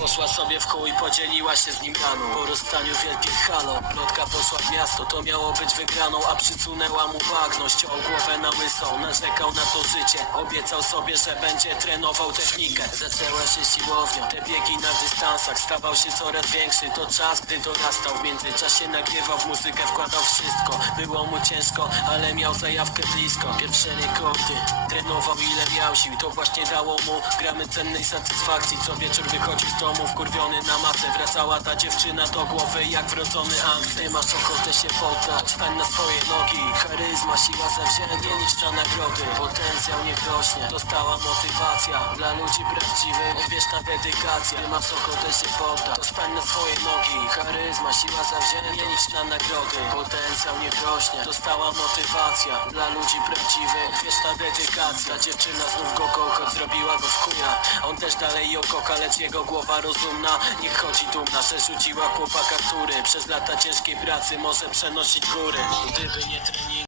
poszła sobie w chuj, podzieliła się z nim raną. Po rozstaniu wielkie halo, plotka poszła w miasto. To miało być wygraną, a przysunęła mu bagno Ściął głowę na łysą, narzekał na to życie. Obiecał sobie, że będzie trenował technikę. Zaczęła się siłownia, te biegi na dystansach. Stawał się coraz większy, to czas, gdy dorastał. W międzyczasie nagrywał w muzykę, wkładał wszystko Było mu ciężko, ale miał zajawkę blisko. Pierwsze rekordy, trenował ile miał sił. To właśnie dało mu gramy cennej satysfakcji. Co wieczór wychodził z domu wkurwiony na masę Wracała ta dziewczyna do głowy jak wrodzony angst Ty masz ochotę się poddać, stań na swoje nogi. Charyzma, siła zawzięcie, niszcza nagrody. Potencjał niech rośnie, dostała motywacja. Dla ludzi prawdziwych, odwieczna dedykacja. Ty masz ochotę się poddać, na swoje nogi. Charyzma, siła zawzięcie, niszcza nagrody. Potencjał niech rośnie, dostała motywacja. Dla ludzi prawdziwych, odwieczna dedykacja Dziewczyna znów go kocha, zrobiła go w chuja. On też dalej ją kocha, lecz jego głowa rozumna. Niech chodzi dumna, że rzuciła chłopaka, który Przez lata ciężkiej pracy może przenosić góry. Gdyby nie trening